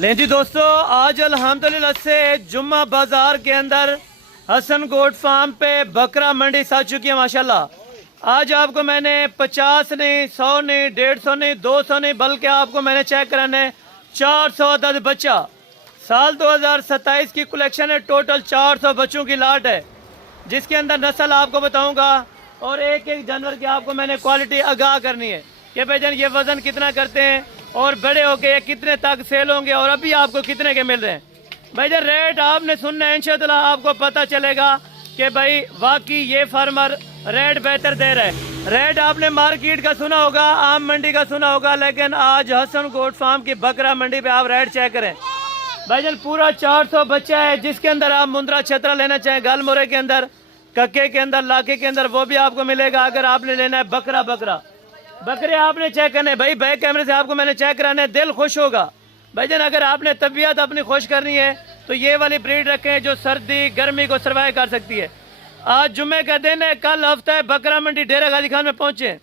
लें जी दोस्तों, आज अल्हम्दुलिल्लाह से जुम्मा बाजार के अंदर हसन गोट फार्म पे बकरा मंडी आ चुकी है माशाल्लाह। आज आपको मैंने 50 नहीं, 100 नहीं, 150 नहीं, 200 नहीं, बल्कि आपको मैंने चेक कराने 400 अदद बच्चा। साल 2027 की कलेक्शन है। टोटल 400 बच्चों की लाट है, जिसके अंदर नस्ल आपको बताऊंगा और एक एक जानवर की आपको मैंने क्वालिटी आगाह करनी है कि भाईजान ये वजन कितना करते हैं और बड़े होके ये कितने तक सेल होंगे और अभी आपको कितने के मिल रहे हैं। भाईजान रेट आपने सुनना है, इंशाअल्लाह आपको पता चलेगा कि भाई वाकई ये फार्मर रेट बेहतर दे रहा है। रेट आपने मार्केट का सुना होगा, आम मंडी का सुना होगा, लेकिन आज हसन गोट फार्म की बकरा मंडी पे आप रेट चेक करें। भाईजान पूरा 400 बच्चा है, जिसके अंदर आप मुंद्रा छतरा लेना चाहें, गालमोरे के अंदर, कक्के के अंदर, लाके के अंदर, वो भी आपको मिलेगा। अगर आपने लेना है बकरा बकरे आपने चेक करने, भाई बैक कैमरे से आपको मैंने चेक कराना है, दिल खुश होगा। भाईजान अगर आपने तबीयत अपनी खुश करनी है तो ये वाली ब्रीड रखें जो सर्दी गर्मी को सर्वाइव कर सकती है। आज जुम्मे का दिन है, कल हफ्ता है, बकरा मंडी डेरा गाजी खान में पहुंचे।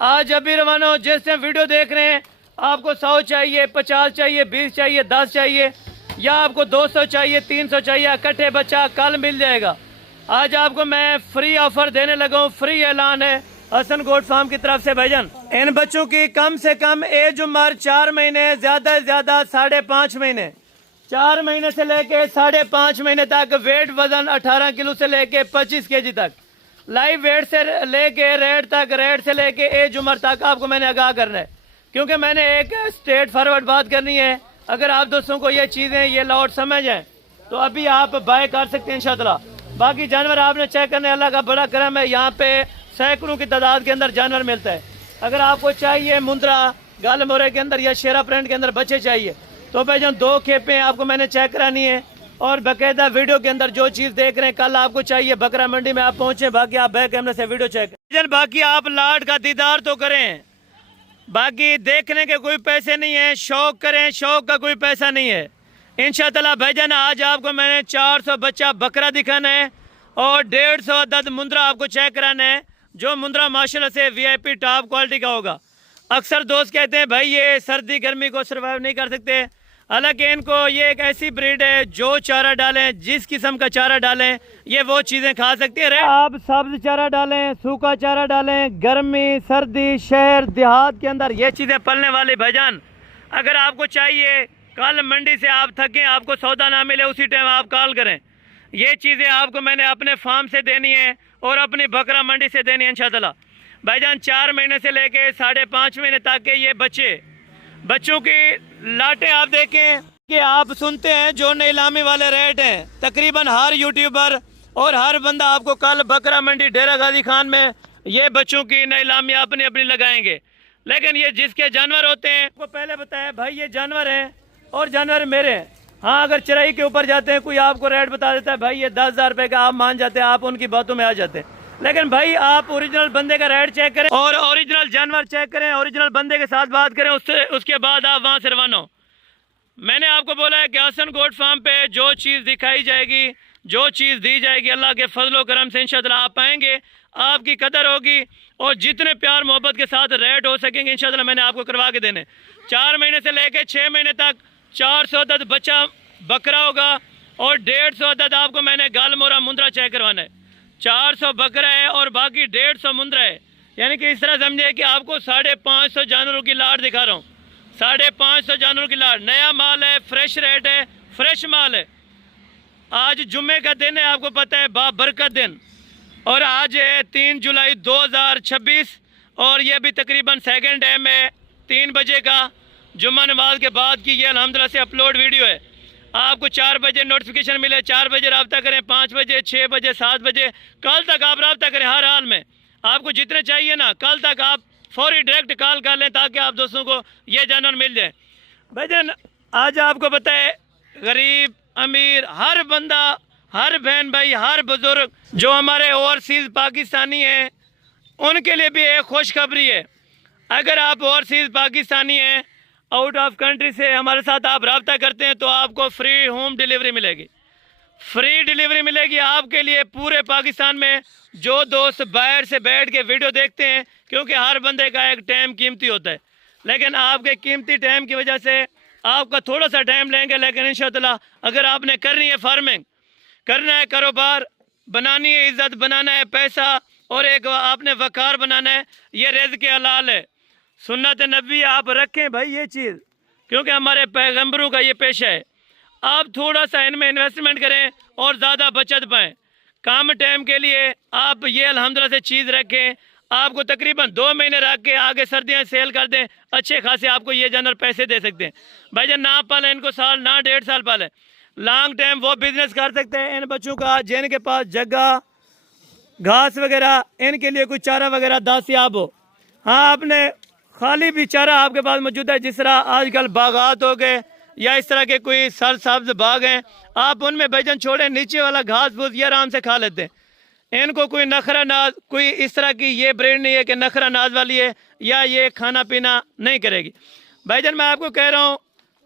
आज अभी रवाना हो, जिस टाइम वीडियो देख रहे हैं आपको 100 चाहिए, 50 चाहिए, 20 चाहिए, 10 चाहिए, या आपको 200 चाहिए, 300 चाहिए, इकट्ठे बच्चा कल मिल जाएगा। आज आपको मैं फ्री ऑफर देने लगा हूँ, फ्री ऐलान है हसन गोट फार्म की तरफ से। भाईजान इन बच्चों की कम से कम एज उम्र 4 महीने, ज्यादा से ज्यादा 5.5 महीने, 4 महीने से लेके 5.5 महीने तक। वेट वजन 18 किलो से लेके 25 केजी तक, लाइव वेट से लेके रेट तक, रेट से लेके एज उम्र तक आपको मैंने आगाह करना है, क्योंकि मैंने एक स्ट्रेट फॉरवर्ड बात करनी है। अगर आप दोस्तों को ये चीज़ें, ये लॉट समझ आए तो अभी आप बाय कर सकते हैं इंशाअल्लाह। बाकी जानवर आपने चेक करने, अल्लाह का बड़ा करम है, यहाँ पे सैकड़ों की तादाद के अंदर जानवर मिलता है। अगर आपको चाहिए मुंद्रा गालमोरे के अंदर या शेरा प्रिंट के अंदर बच्चे चाहिए तो भाईजान 2 खेपें आपको मैंने चेक करानी है, और बाकायदा वीडियो के अंदर जो चीज़ देख रहे हैं कल आपको चाहिए बकरा मंडी में आप पहुंचे। बाकी आप बैक कैमरे से वीडियो चेक करें। बाकी आप लाट का दीदार तो करें, बाकी देखने के कोई पैसे नहीं है, शौक करें, शौक का कोई पैसा नहीं है इंशाअल्लाह। भाईजान आज आपको मैंने 400 बच्चा बकरा दिखाना है और 150 अदद मुंद्रा आपको चेक कराना है, जो मुंद्रा माशाल्लाह से वीआईपी टॉप क्वालिटी का होगा। अक्सर दोस्त कहते हैं भाई ये सर्दी गर्मी को सर्वाइव नहीं कर सकते, हालांकि इनको ये एक ऐसी ब्रीड है जो चारा डालें, जिस किस्म का चारा डालें ये वो चीज़ें खा सकती है। आप सब्ज चारा डालें, सूखा चारा डालें, गर्मी सर्दी शहर देहात के अंदर ये चीज़ें पलने वाली। भाईजान अगर आपको चाहिए, कल मंडी से आप थकें, आपको सौदा ना मिले, उसी टाइम आप कॉल करें। ये चीज़ें आपको मैंने अपने फार्म से देनी है और अपनी बकरा मंडी से देनी है इंशाअल्लाह। भाईजान 4 महीने से लेके 5.5 महीने तक के ये बच्चों की लाटें आप देखें कि आप सुनते हैं जो नीलामी वाले रेट हैं, तकरीबन हर यूट्यूबर और हर बंदा आपको कल बकरा मंडी डेरा गाजी खान में ये बच्चों की नीलामी अपनी अपनी लगाएंगे। लेकिन ये जिसके जानवर होते हैं, आपको पहले बताया भाई ये जानवर हैं और जानवर मेरे हैं। हाँ, अगर चराई के ऊपर जाते हैं, कोई आपको रेट बता देता है भाई ये 10,000 रुपये का, आप मान जाते हैं, आप उनकी बातों में आ जाते हैं। लेकिन भाई आप ओरिजिनल बंदे का रेट चेक करें और ओरिजिनल जानवर चेक करें, ओरिजिनल बंदे के साथ बात करें, उसके बाद आप वहाँ से रवाना हो। मैंने आपको बोला है कि हसन गोट फार्म पे जो चीज़ दिखाई जाएगी, जो चीज़ दी जाएगी, अल्लाह के फजलो करम से इंशाअल्लाह आप पाएंगे, आपकी कदर होगी और जितने प्यार मोहब्बत के साथ रेट हो सकेंगे इंशाअल्लाह मैंने आपको करवा के देने। 4 महीने से लेकर 6 महीने तक 400 अदद बच्चा बकरा होगा और 150 अदद आपको मैंने गालमोरा मुंद्रा चेक करवाना है। 400 बकरा है और बाकी 150 मुंद्रा है, यानी कि इस तरह समझे कि आपको 550 जानवरों की लाट दिखा रहा हूँ। 550 जानवरों की लाट, नया माल है, फ्रेश रेट है, फ्रेश माल है। आज जुम्मे का दिन है, आपको पता है, बाबरकत दिन, और आज है 3 जुलाई 2026 और ये भी तकरीबन सेकंड डे में 3 बजे का जुम्मा नमाज के बाद की ये अल्हम्दुलिल्लाह से अपलोड वीडियो है। आपको 4 बजे नोटिफिकेशन मिले, 4 बजे रब्ता करें, 5 बजे, 6 बजे, 7 बजे, कल तक आप रब्ता करें। हर हाल में आपको जितने चाहिए ना, कल तक आप फौरी डायरेक्ट कॉल कर लें ताकि आप दोस्तों को ये जानवर मिल जाए। भाईजान आज आपको पता है, गरीब अमीर हर बंदा, हर बहन भाई, हर बुजुर्ग जो हमारे ओवरसीज़ पाकिस्तानी हैं उनके लिए भी एक खुशखबरी है। अगर आप ओवरसीज़ पाकिस्तानी हैं, आउट ऑफ कंट्री से हमारे साथ आप रब्ता करते हैं तो आपको फ्री होम डिलीवरी मिलेगी। फ्री डिलीवरी मिलेगी आपके लिए पूरे पाकिस्तान में। जो दोस्त बाहर से बैठ के वीडियो देखते हैं, क्योंकि हर बंदे का एक टाइम कीमती होता है, लेकिन आपके कीमती टाइम की वजह से आपका थोड़ा सा टाइम लेंगे, लेकिन इंशाअल्लाह अगर आपने करनी है फार्मिंग, करना है कारोबार, बनानी है इज़्ज़त, बनाना है पैसा, और एक आपने वकार बनाना है, ये रिज़्क़ के हलाल है। सुन्नत नबी आप रखें भाई ये चीज़, क्योंकि हमारे पैगंबरों का ये पेशा है। आप थोड़ा सा इनमें इन्वेस्टमेंट करें और ज़्यादा बचत पाएँ। कम टाइम के लिए आप ये अल्हम्दुलिल्लाह से चीज़ रखें, आपको तकरीबन 2 महीने रख के आगे सर्दियाँ सेल कर दें, अच्छे खासे आपको ये जानवर पैसे दे सकते हैं। भाईजान ना पालें इनको साल, ना 1.5 साल पालें, लॉन्ग टाइम वो बिजनेस कर सकते हैं। इन बच्चों का जिनके पास जगह, घास वगैरह, इनके लिए कोई चारा वगैरह दास्तियाब हो। हाँ, आपने खाली भी चारा आपके पास मौजूद है, जिस तरह आजकल बागात हो गए या इस तरह के कोई सरसब्ज बाग हैं, आप उनमें भाईजान छोड़ें, नीचे वाला घास फूस ये आराम से खा लेते हैं। इनको कोई नखरा नाज, कोई इस तरह की ये ब्रीड नहीं है कि नखरा नाज वाली है या ये खाना पीना नहीं करेगी। भाईजान मैं आपको कह रहा हूँ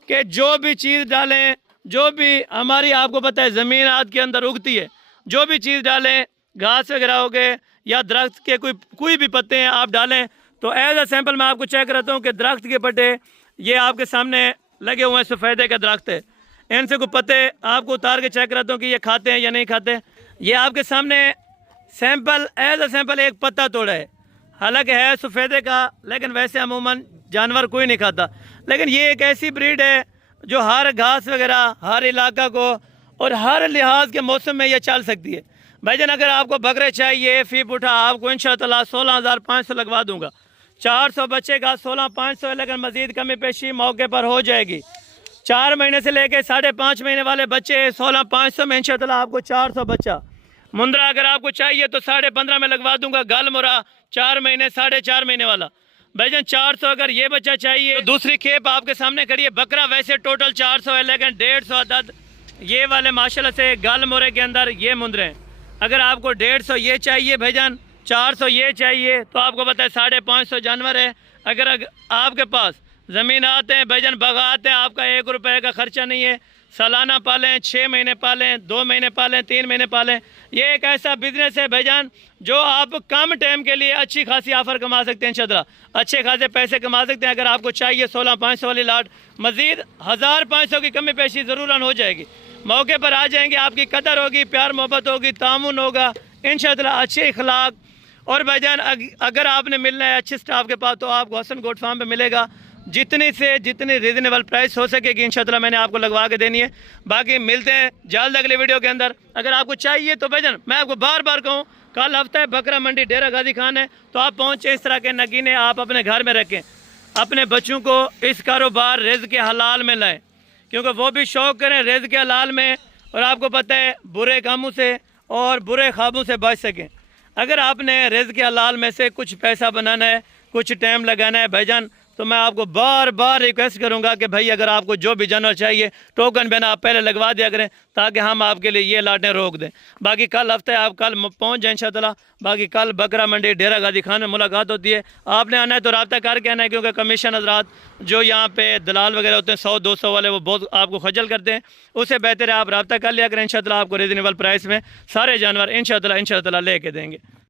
कि जो भी चीज़ डालें, जो भी हमारी आपको पता है ज़मीन आद के अंदर उगती है, जो भी चीज़ डालें, घास वगैरह हो गए या दरख्त के कोई भी पत्ते हैं आप डालें, तो एज अ सैंपल मैं आपको चेक कराता हूँ कि दरख्त के पत्ते ये आपके सामने लगे हुए हैं, सफ़ेदे का दरख्त है, इनसे कोई पत्ते आपको उतार के चेक कराता हूँ कि ये खाते हैं या नहीं खाते। ये आपके सामने सैंपल, एज अ सैंपल एक पत्ता तोड़ा है, हालांकि है सफ़ेदे का, लेकिन वैसे अमूमन जानवर कोई नहीं खाता। लेकिन ये एक ऐसी ब्रीड है जो हर घास वगैरह, हर इलाका को और हर लिहाज के मौसम में ये चल सकती है। भाईजान अगर आपको बकरे चाहिए फी पुठा, आपको इंशाअल्लाह 16,500 लगवा दूंगा। 400 बच्चे का 16,500 है, लेकिन मजीद कमी पेशी मौके पर हो जाएगी। 4 महीने से लेके 5.5 महीने वाले बच्चे 16,500 में इंशाअल्लाह आपको 400 बच्चा। मुंद्रा अगर आपको चाहिए तो 15.5 में लगवा दूंगा। गल मुरा 4 महीने 4.5 महीने वाला भाईजान 400। अगर ये बच्चा चाहिए तो दूसरी खेप आपके सामने खड़ी है। बकरा वैसे टोटल 400 है, लेकिन 150 अदद ये वाले माशाल्लाह से गल मुरे के अंदर ये मुंद्रे हैं। अगर आपको 150 ये चाहिए भाईजान, 400 ये चाहिए, तो आपको पता है 550 जानवर है। अगर आपके पास ज़मीन आते हैं भाईजान, बगाते हैं, आपका 1 रुपये का खर्चा नहीं है, सालाना पालें, 6 महीने पालें, 2 महीने पालें, 3 महीने पालें, ये एक ऐसा बिजनेस है भाईजान जो आप कम टाइम के लिए अच्छी खासी ऑफर कमा सकते हैं। इंशाअल्लाह अच्छे खासे पैसे कमा सकते हैं। अगर आपको चाहिए 16,500 वाली लाट, मज़ीद 1,500 की कमी पेशी ज़रूर हो जाएगी। मौके पर आ जाएंगे, आपकी कदर होगी, प्यार मोहब्बत होगी, तामुन होगा इंशाअल्लाह, अच्छे इखलाक। और भाईजान अगर आपने मिलना है अच्छे स्टाफ के पास तो आपको हसन गोट फार्म पे मिलेगा। जितनी से जितनी रीज़नेबल प्राइस हो सकेगी इंशाअल्लाह मैंने आपको लगवा के देनी है। बाकी मिलते हैं जल्द अगले वीडियो के अंदर। अगर आपको चाहिए तो भाईजान मैं आपको बार बार कहूँ, कल हफ्ता है, बकरा मंडी डेरा गाजी खान है, तो आप पहुँचे, इस तरह के नगीने आप अपने घर में रखें, अपने बच्चों को इस कारोबार रिज़्क़ के हलाल में लाएँ, क्योंकि वो भी शौक़ करें रिज़्क़ के हलाल में, और आपको पता है बुरे कामों से और बुरे ख्वाबों से बच सकें। अगर आपने रिज़्क़ के हलाल में से कुछ पैसा बनाना है, कुछ टाइम लगाना है भाईजान, तो मैं आपको बार बार रिक्वेस्ट करूंगा कि भाई अगर आपको जो भी जानवर चाहिए टोकन बिना आप पहले लगवा दिया करें, ताकि हम आपके लिए ये लाटें रोक दें। बाकी कल हफ्ते आप कल पहुंच जाए इंशाअल्लाह। बाकी कल बकरा मंडी डेरा गाजी खान में मुलाकात होती है। आपने आना है तो रब्ता करके आना है, क्योंकि कमीशन हजरात जो यहाँ पे दलाल वगैरह होते हैं 100-200 वाले, वो बहुत आपको खजल करते हैं। उससे बेहतर है आप रब्ता कर लिया करें, इंशाअल्लाह आपको रीज़नेबल प्राइस में सारे जानवर इंशाअल्लाह ले के देंगे।